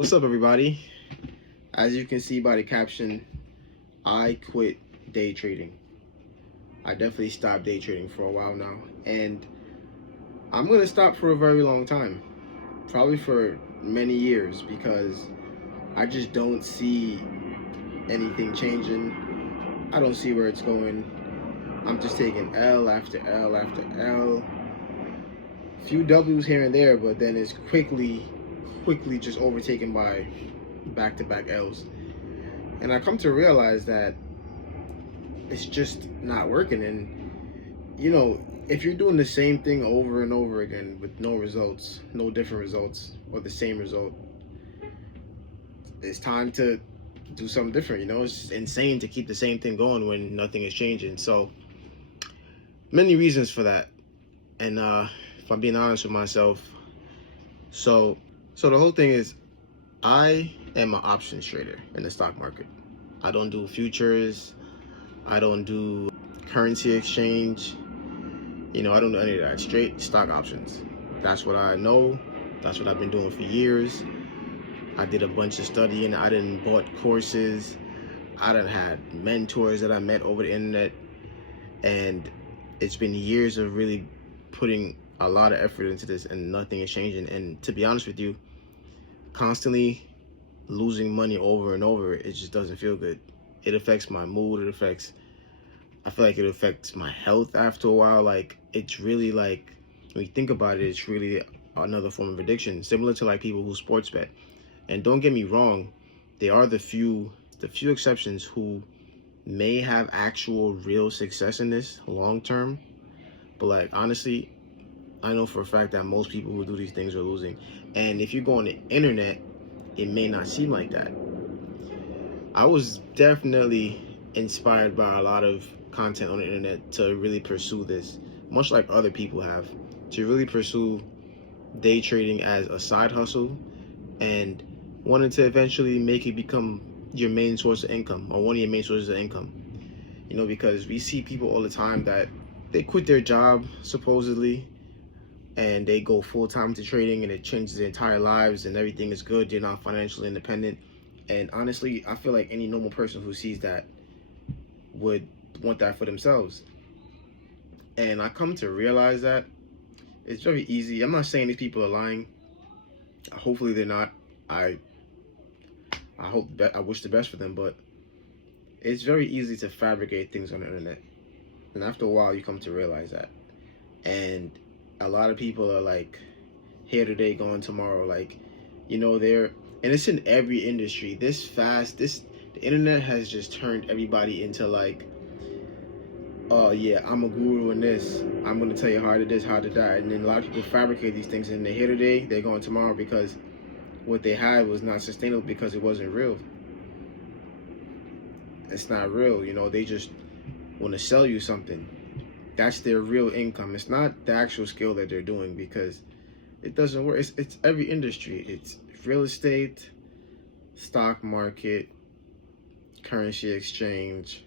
What's up, everybody? As you can see by the caption, I quit day trading. I definitely stopped day trading for a while now, and I'm gonna stop for a very long time, probably for many years, because I just don't see anything changing. I don't see where it's going. I'm just taking L after L after L, few W's here and there, but then it's quickly just overtaken by back-to-back L's. And I come to realize that it's just not working. And if you're doing the same thing over and over again with no results, no different results, or the same result, it's time to do something different. It's insane to keep the same thing going when nothing is changing. So many reasons for that. And if I'm being honest with myself, so the whole thing is, I am an options trader in the stock market. I don't do futures. I don't do currency exchange. I don't do any of that. Straight stock options. That's what I know. That's what I've been doing for years. I did a bunch of studying. I done bought courses. I done had mentors that I met over the internet. And it's been years of really putting a lot of effort into this, and nothing is changing. And to be honest with you, constantly losing money over and over, it just doesn't feel good. It affects my mood. I feel like it affects my health after a while. Like, it's really, like, when you think about it, it's really another form of addiction, similar to like people who sports bet. And don't get me wrong, there are the few exceptions who may have actual real success in this long term. But like, honestly, I know for a fact that most people who do these things are losing. And if you go on the internet, it may not seem like that. I was definitely inspired by a lot of content on the internet to really pursue this, much like other people have, to really pursue day trading as a side hustle, and wanted to eventually make it become your main source of income, or one of your main sources of income. Because we see people all the time that they quit their job supposedly and they go full-time to trading, and it changes their entire lives and everything is good. They're not financially independent. And honestly, I feel like any normal person who sees that would want that for themselves. And I come to realize that it's very easy. I'm not saying these people are lying. Hopefully they're not. I wish the best for them, but it's very easy to fabricate things on the internet. And after a while, you come to realize that. And a lot of people are like, here today, gone tomorrow. Like, and it's in every industry. The internet has just turned everybody into like, oh yeah, I'm a guru in this. I'm gonna tell you how to this, how to that. And then a lot of people fabricate these things, and they're here today, they're gone tomorrow, because what they had was not sustainable, because it wasn't real. It's not real. They just want to sell you something. That's their real income. It's not the actual skill that they're doing, because it doesn't work. It's every industry. It's real estate, stock market, currency exchange,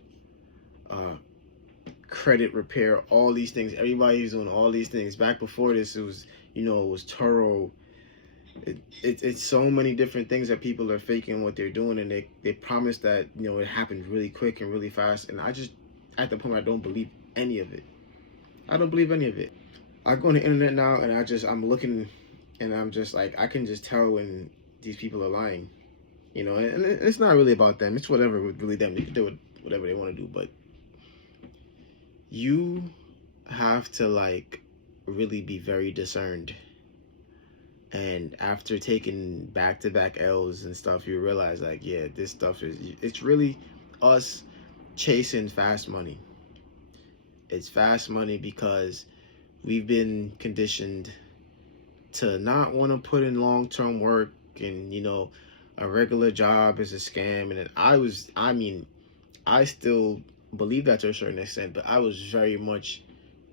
credit repair, all these things. Everybody's doing all these things. Back before this, it was Turo. It's so many different things that people are faking what they're doing, and they promise that it happened really quick and really fast. And I just, at the point where I don't believe any of it. I don't believe any of it. I go on the internet now, and I'm looking, and I'm just like, I can just tell when these people are lying. And it's not really about them. It's whatever with really them. They can do whatever they want to do, but you have to like really be very discerned. And after taking back-to-back L's and stuff, you realize like, yeah, this stuff it's really us chasing fast money. It's fast money because we've been conditioned to not want to put in long-term work, and a regular job is a scam. And I still believe that to a certain extent, but I was very much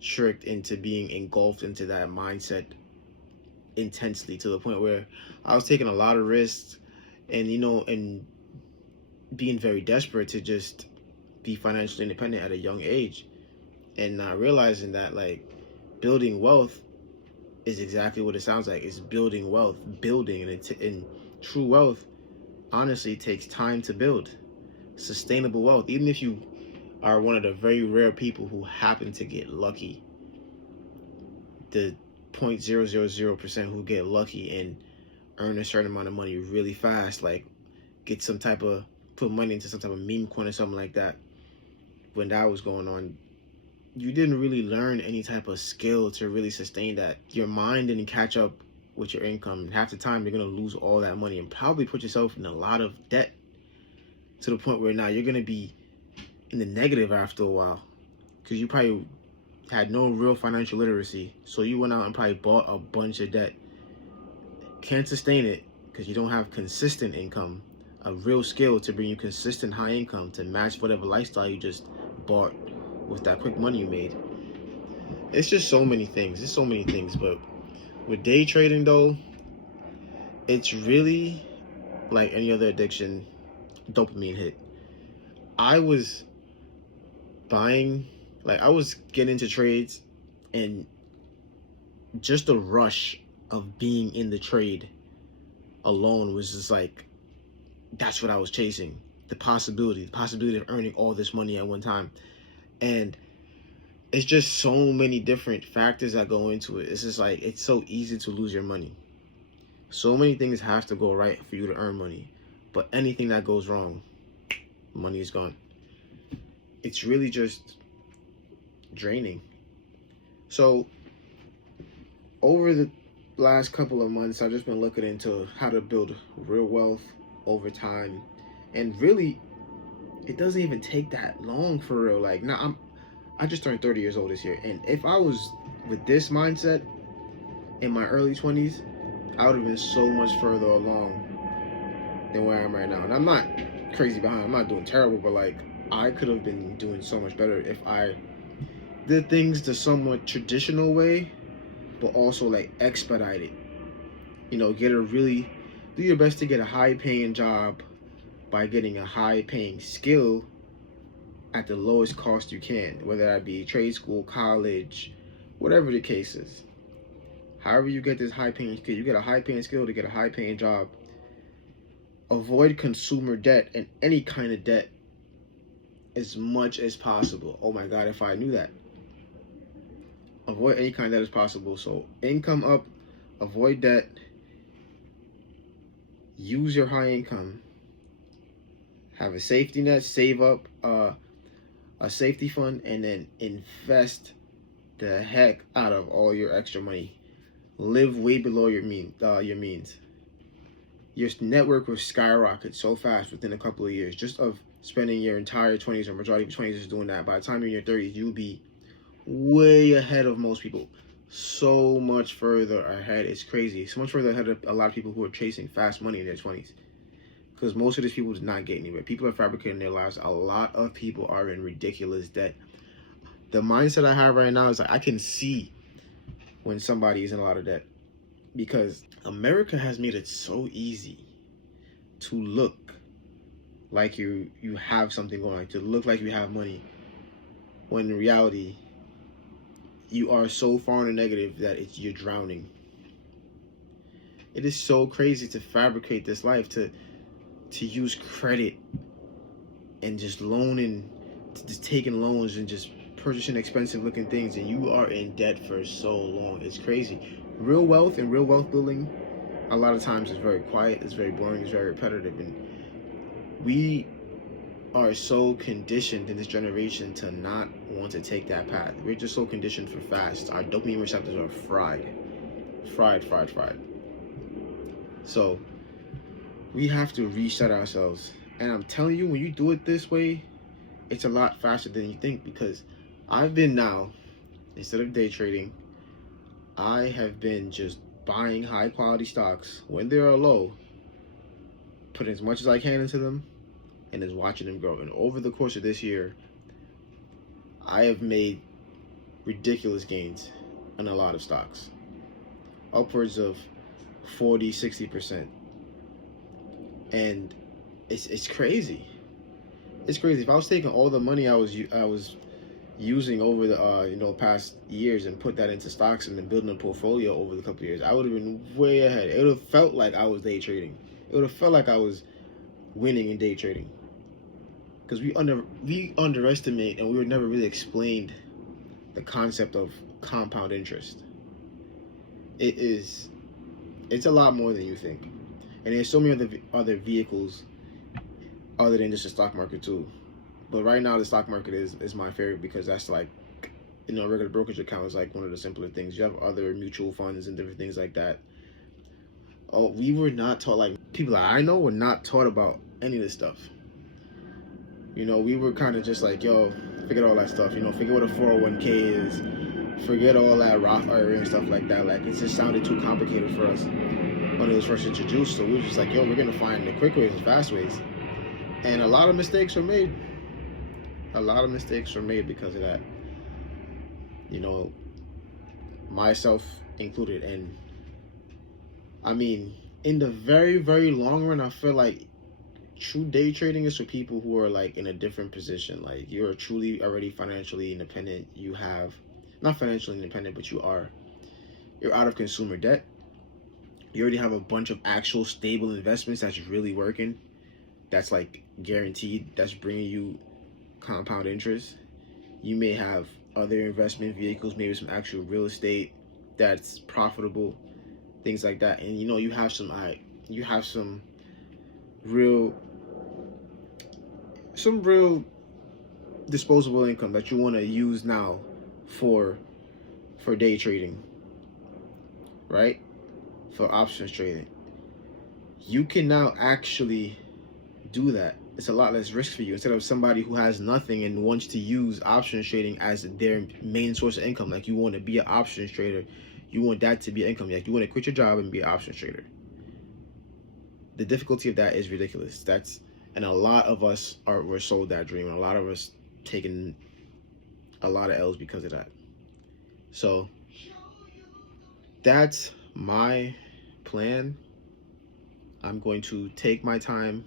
tricked into being engulfed into that mindset intensely, to the point where I was taking a lot of risks, and and being very desperate to just be financially independent at a young age, and not realizing that like building wealth is exactly what it sounds like. It's building wealth, building, and true wealth honestly takes time to build. Sustainable wealth, even if you are one of the very rare people who happen to get lucky, the 0.000% who get lucky and earn a certain amount of money really fast, like get some type of, put money into some type of meme coin or something like that. When that was going on, you didn't really learn any type of skill to really sustain that. Your mind didn't catch up with your income. And half the time you're going to lose all that money and probably put yourself in a lot of debt, to the point where now you're going to be in the negative after a while, because you probably had no real financial literacy. So you went out and probably bought a bunch of debt. Can't sustain it because you don't have consistent income, a real skill to bring you consistent high income to match whatever lifestyle you just bought with that quick money you made. It's just so many things. It's so many things. But with day trading though, it's really like any other addiction, dopamine hit. I was buying, like I was getting into trades, and just the rush of being in the trade alone was just like, that's what I was chasing. The possibility of earning all this money at one time. And it's just so many different factors that go into it. It's just like, it's so easy to lose your money. So many things have to go right for you to earn money. But anything that goes wrong, money is gone. It's really just draining. So over the last couple of months, I've just been looking into how to build real wealth over time. And really, it doesn't even take that long for real. Like, now I just turned 30 years old this year, and if I was with this mindset in my early 20s, I would have been so much further along than where I am right now. And I'm not crazy behind, I'm not doing terrible, but like, I could have been doing so much better if I did things the somewhat traditional way, but also like expedite it. You know, do your best to get a high paying job by getting a high paying skill at the lowest cost you can, whether that be trade school, college, whatever the case is. However you get this high paying skill, you get a high paying skill to get a high paying job. Avoid consumer debt and any kind of debt as much as possible. Oh my God, if I knew that. Avoid any kind of debt as possible. So income up, avoid debt, use your high income, have a safety net, save up a safety fund, and then invest the heck out of all your extra money. Live way below your means. Your network will skyrocket so fast within a couple of years, just of spending your entire 20s or majority of your 20s just doing that. By the time you're in your 30s, you'll be way ahead of most people. So much further ahead. It's crazy. So much further ahead of a lot of people who are chasing fast money in their 20s. Because most of these people did not get anywhere. People are fabricating their lives. A lot of people are in ridiculous debt. The mindset I have right now is like, I can see when somebody is in a lot of debt, because America has made it so easy to look like you have something going, to look like you have money, when in reality you are so far in the negative that you're drowning. It is so crazy to fabricate this life, to use credit and just loaning, just taking loans and just purchasing expensive looking things, and you are in debt for so long. It's crazy. Real wealth and real wealth building a lot of times is very quiet, it's very boring, it's very repetitive, and we are so conditioned in this generation to not want to take that path. We're just so conditioned for fast. Our dopamine receptors are fried. So we have to reset ourselves. And I'm telling you, when you do it this way, it's a lot faster than you think, because I've been now, instead of day trading, I have been just buying high quality stocks when they are low, putting as much as I can into them, and just watching them grow. And over the course of this year, I have made ridiculous gains in a lot of stocks, upwards of 40-60%. And it's crazy. It's crazy. If I was taking all the money I was using over the past years and put that into stocks and then building a portfolio over the couple of years, I would have been way ahead. It would have felt like I was day trading. It would have felt like I was winning in day trading, because we underestimate, and we were never really explained the concept of compound interest. It's a lot more than you think, and there's so many other vehicles other than just the stock market too. But right now the stock market is my favorite, because that's like, a regular brokerage account is like one of the simpler things. You have other mutual funds and different things like that. Oh, we were not taught, like people that I know were not taught about any of this stuff. We were kind of just like, yo, forget all that stuff. Forget what a 401k is. Forget all that Roth IRA and stuff like that. Like, it just sounded too complicated for us when it was first introduced. So we were just like, yo, we're gonna find the quick ways and fast ways. And a lot of mistakes were made. A lot of mistakes were made because of that. Myself included. And I mean, in the very, very long run, I feel like true day trading is for people who are like in a different position. Like, you're truly already financially independent. You have, not financially independent, but you're out of consumer debt. You already have a bunch of actual stable investments that's really working. That's like guaranteed. That's bringing you compound interest. You may have other investment vehicles, maybe some actual real estate that's profitable, things like that. And you have some real disposable income that you want to use now for day trading, right? For options trading. You can now actually do that. It's a lot less risk for you, instead of somebody who has nothing and wants to use options trading as their main source of income. Like, you want to be an options trader, you want that to be an income. Like, you want to quit your job and be an options trader. The difficulty of that is ridiculous. And a lot of us were sold that dream, and a lot of us taking a lot of L's because of that. So that's my plan. I'm going to take my time,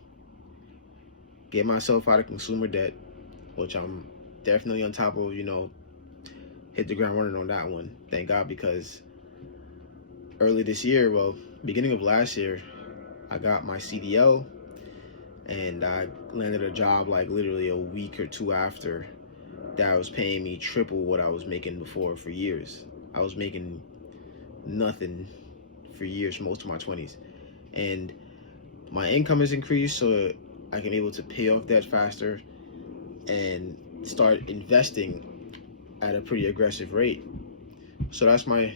get myself out of consumer debt, which I'm definitely on top of, hit the ground running on that one. Thank God, because early this year, beginning of last year, I got my CDL, and I landed a job like literally a week or two after that was paying me triple what I was making before for years. I was making nothing for years, for most of my 20s. And my income has increased, so I can be able to pay off debt faster and start investing at a pretty aggressive rate. So that's my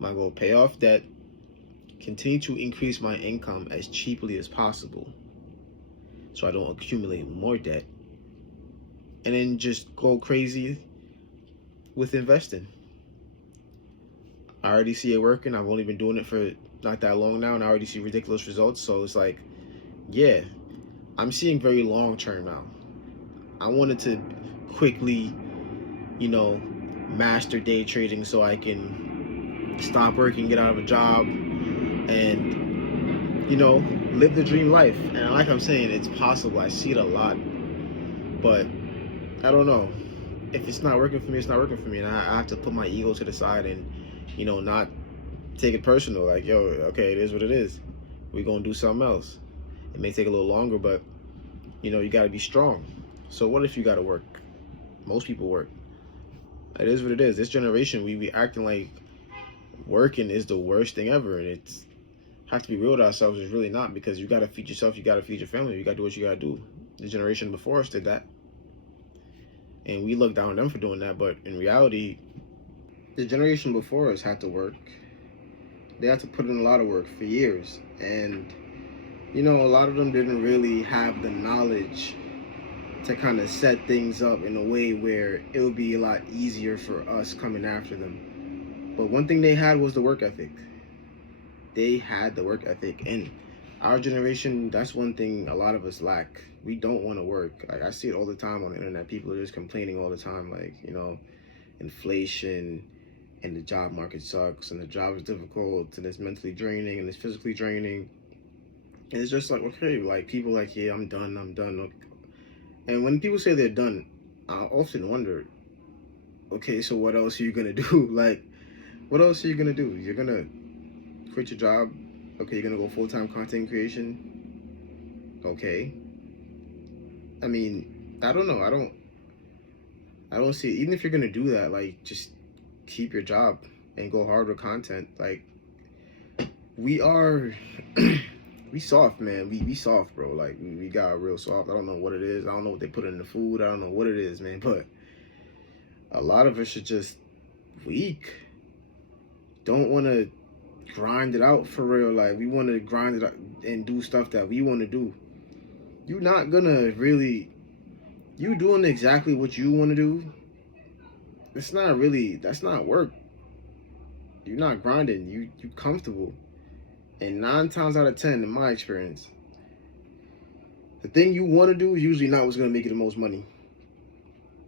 goal: pay off debt, continue to increase my income as cheaply as possible so I don't accumulate more debt, and then just go crazy with investing. I already see it working. I've only been doing it for not that long now, and I already see ridiculous results. So it's like, yeah, I'm seeing very long term now. I wanted to quickly, master day trading so I can stop working, get out of a job, and live the dream life. And like I'm saying, it's possible. I see it a lot, but I don't know. If it's not working for me, it's not working for me, and I have to put my ego to the side and not take it personal. Like, yo, okay, it is what it is. We're gonna do something else. It may take a little longer, but you got to be strong. So what if you got to work? Most people work. It is what it is. This generation, we be acting like working is the worst thing ever, and it's have to be real with ourselves. It's really not, because you got to feed yourself, you got to feed your family, you got to do what you got to do. The generation before us did that, and we look down on them for doing that. But in reality, the generation before us had to work. They had to put in a lot of work for years, and a lot of them didn't really have the knowledge to kind of set things up in a way where it would be a lot easier for us coming after them. But one thing they had was the work ethic. They had the work ethic, and our generation, that's one thing a lot of us lack. We don't want to work. Like, I see it all the time on the internet. People are just complaining all the time, like, inflation, and the job market sucks, and the job is difficult, and it's mentally draining, and it's physically draining. And it's just like, okay, like, people like, yeah, I'm done. And when people say they're done, I often wonder, okay, so what else are you gonna do? Like, what else are you gonna do? You're gonna quit your job. Okay, you're gonna go full-time content creation. Okay. I mean, I don't know. I don't see it. Even if you're gonna do that, like, just keep your job and go hard with content. Like, we are we soft, man. We soft, bro. Like, we got real soft. I don't know what it is. I don't know what they put in the food. I don't know what it is, man. But a lot of us are just weak. Don't want to grind it out for real. Like, we want to grind it out and do stuff that we want to do. You're not gonna really, you doing exactly what you want to do. It's not really, that's not work. You're not grinding. You comfortable. And 9 times out of 10, in my experience, the thing you want to do is usually not what's gonna make you the most money.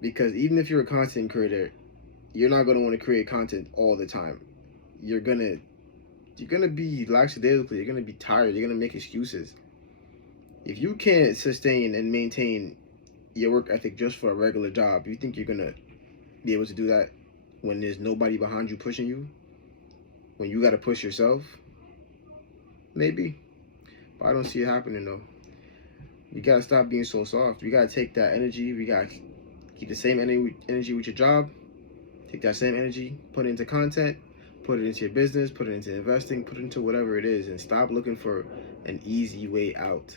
Because even if you're a content creator, you're not gonna want to create content all the time. You're gonna be lackadaisical. You're gonna be tired. You're gonna make excuses. If you can't sustain and maintain your work ethic just for a regular job, you think you're gonna be able to do that when there's nobody behind you pushing you? When you gotta push yourself? Maybe. But I don't see it happening though. We gotta stop being so soft. We gotta take that energy. We gotta keep the same energy with your job. Take that same energy, put it into content, put it into your business, put it into investing, put it into whatever it is, and stop looking for an easy way out.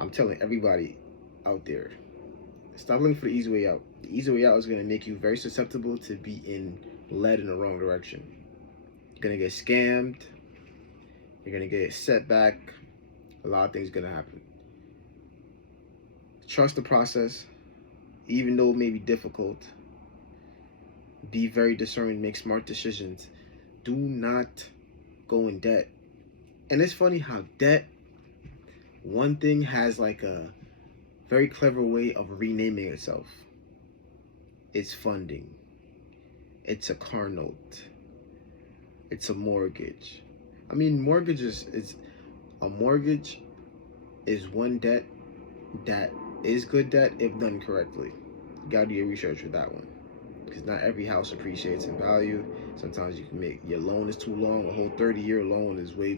I'm telling everybody out there, stop looking for the easy way out. The easy way out is going to make you very susceptible to be led in the wrong direction. You're going to get scammed. You're going to get set back. A lot of things are going to happen. Trust the process, even though it may be difficult. Be very discerning, make smart decisions. Do not go in debt. And it's funny how debt, one thing has like a very clever way of renaming itself. It's funding. It's a car note. It's a mortgage. I mean, a mortgage is one debt that is good debt if done correctly. You gotta do your research with that one. Because not every house appreciates in value. Sometimes you can make your loan is too long. A whole 30-year loan is way